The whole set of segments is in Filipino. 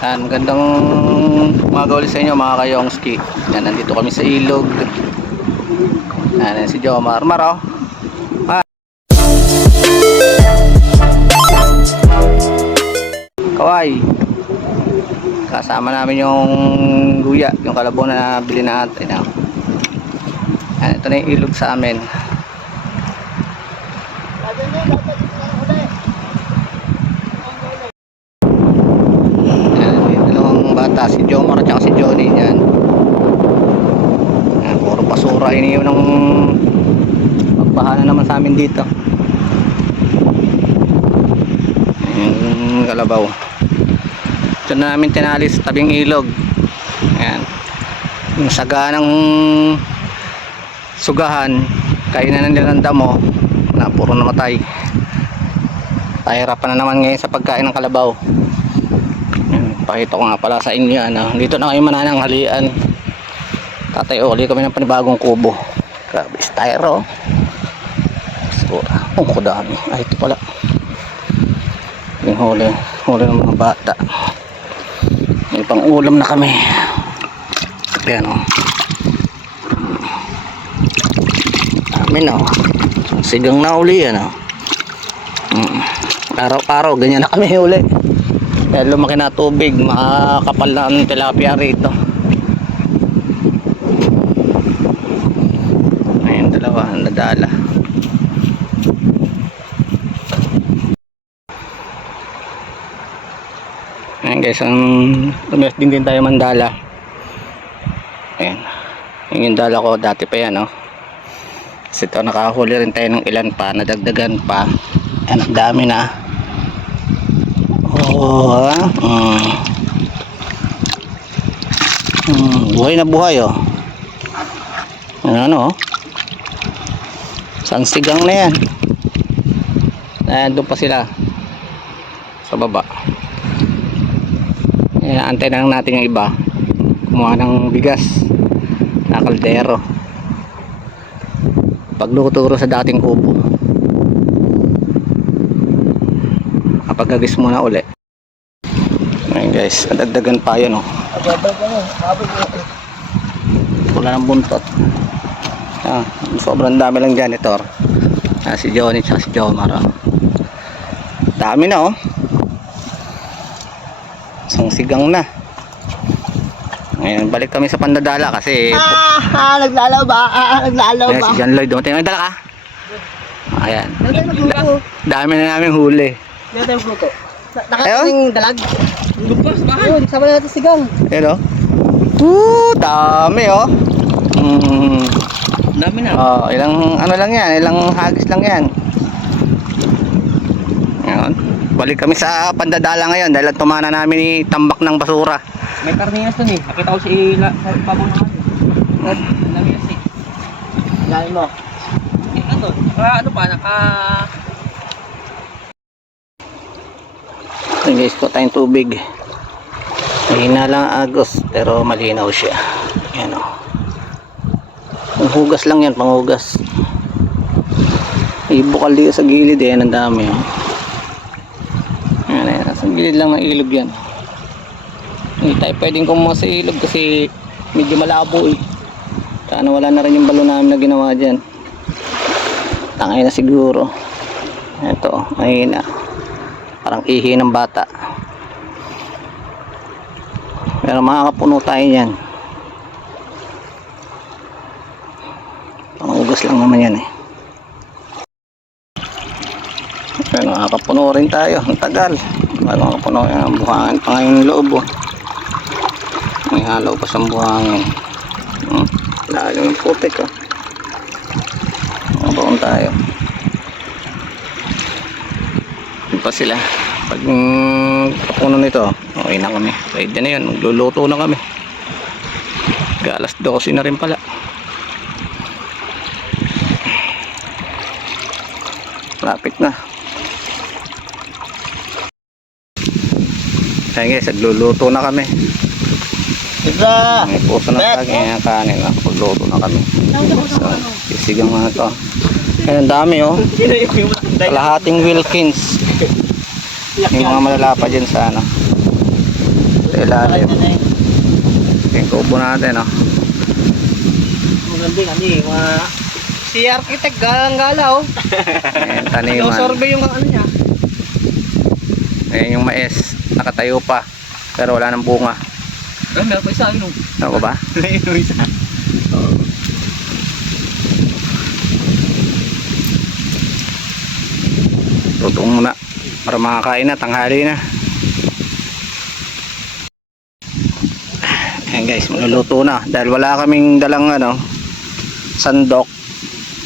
Yan, magandang umaga ulit sa inyo mga kayongski. Yan, nandito kami sa ilog. Yan, si Jomar. Maro. Ah. Kaway. Kasama namin yung luya, yung kalabaw na nabili natin. Yan, ito na yung ilog sa amin. Bata, si Jomar at saka si Johnny yan. Puro basura iniiwan ng magpahana naman sa amin dito. Yung kalabaw ito na namin tinalis tabing ilog. Ayan. Yung saga ng sugahan kainan nila ng damo na puro namatay. Pahirapan na naman ngayon sa pagkain ng kalabaw. Pakita ko nga pala sa inyo dito na kayo manananghalian. Tatayo ulit kami ng panibagong kubo. Grabe, styro. Basura. Ang kudami. Ay, ito pala yung huli ng mga bata. May pang ulam na kami. Ayan o. Amin o. Sigang na uli yan o. Araw-araw ganyan na kami uli. Kaya lumaki na tubig, makakapal na ang tilapia rito. Ayun, dalawa, nadala. Ayun guys, lumias din tayo mandala. Ayun, yung dala ko dati pa yan, oh. Kasi ito, nakahuli rin tayo ng ilan pa, nadagdagan pa. Ayun, ang dami na. Oh, buhay na buhay oh. Ano oh. Isang sigang na yan. Doon pa sila sa baba. Antay na lang natin yung iba. Kumuha ng bigas na kaldero. Pagluturo sa dating kubo. Kapag-agis muna uli. Ayun guys, nadagdagan pa yun oh. Wala ng buntot. Sobrang dami lang janitor. Si Johnny at si Jomar oh. Dami na oh. Isang sigang na. Ngayon balik kami sa Pandadala kasi naglalaba. Ayan, si John Lloyd dumating. Nagdala ka? Ayan, dami na namin huli. Dito yung fruto. Nakating dalag. Lupas, bahan. Sama na natin sigang. Ayan o. Dami o. Dami na. Ilang ano lang yan. Ilang hagis lang yan. Ayan. Balik kami sa Pandadala ngayon dahil tumana namin ni tambak ng basura. May karninas dun eh. Nakita ko sa pabong naman. Karninas eh. Dami mo. Ano? Ano pa? Ayan guys, ko tayong tubig. Mahina lang agos pero malinaw siya. Ayan o. Panghugas lang yan, panghugas. Ibukal dito sa gilid yan, ang dami o. Ayan, sa gilid lang ng ilog yan. Hindi tayo pwedeng kumuha sa ilog kasi medyo malabo eh. Sana wala na rin yung balon namin na ginawa dyan. Tangay na siguro. Ito, mahina. Parang ihi ng bata. Pero makakapuno tayo yan. Pangugas lang naman yan eh. Pero makakapuno rin tayo. Ang tagal. Bago makapuno yan. Buhangin pa ngayon loob oh. May halaw pa sa buhangin. Lalim ng putik oh. Makapuno tayo. Pa sila pag kapuno nito okay na kami, ready na yun, magluluto na kami. Alas 12 na rin pala. Lapit na. Ayan guys, nagluluto na kami. May puso na kaging kanin na. Magluluto na kami. So, sisigang mga ito. Ayan, ang dami oh. Kalahating Wilkins. Yung mga malalapa dyan sa ano. Sa ilalim. Ano na yun? Yung kubo natin, oh. Maganda kami, mga... Si architect, galang-gala, oh. Ayan, taniman. Survey yung ano niya. Ayan yung mais. Nakatayo pa. Pero wala nang bunga. Eh, meron pa isa, yun. Ano ko ba? Meron isa. Tutong muna. Para makakain na. Tanghali na. Ayan guys, maluluto na. Dahil wala kaming dalang ano, sandok.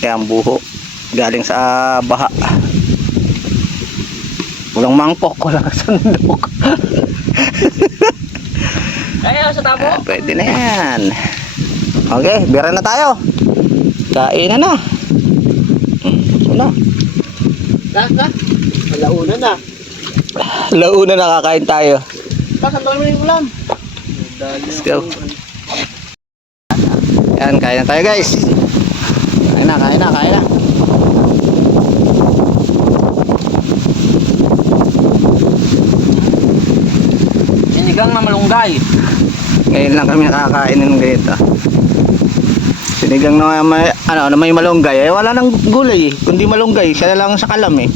Kaya ang buho. Galing sa baha. Walang mangpok. Walang sandok. Kaya sa tabo? Pwede na yan. Okay, bira na tayo. Kain na. Wala. Kaka? Alauna na. Launa na kakain tayo. Kasantuan mo yung ulam. Let's go. Yan, kain na tayo guys. Kain na. Sinigang na malunggay. Ngayon lang kami nakakain ng ganito. Sinigang na may, ano, na may malunggay. Eh, wala nang gulay eh. Kundi malunggay. Siya na lang sa kalam eh.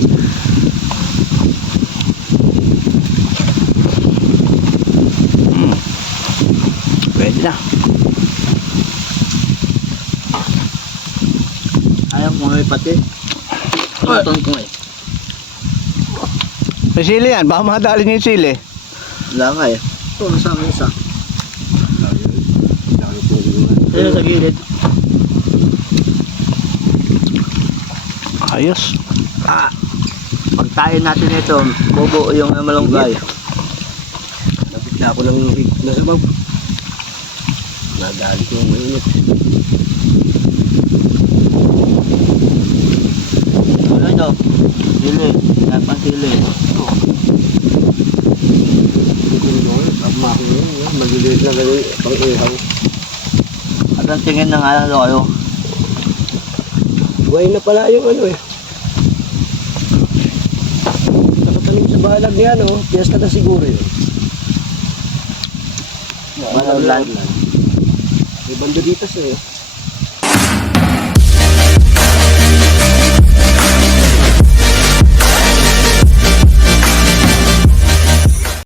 Pwede na. Ayaw ko may pati. Tuton ko eh. May sili yan. Baka makadali niyo yung sili. Wala nga eh. Ito, nasa akin isa. Ito sa gilid. Ayos. Pagtayin natin ito, bubuo yung malunggay. Nabigla ko ng nasa bab. Nadali ko yung mainit. Ano ito? Sili. Dapat sili. Magigilid na gano'n pang ihaw. At ang tingin ng alam kayo. Buhay na pala yung ano eh. Nakatanim sa balag niya no. Piyesta na siguro yun. Malawlan. May banderitas eh.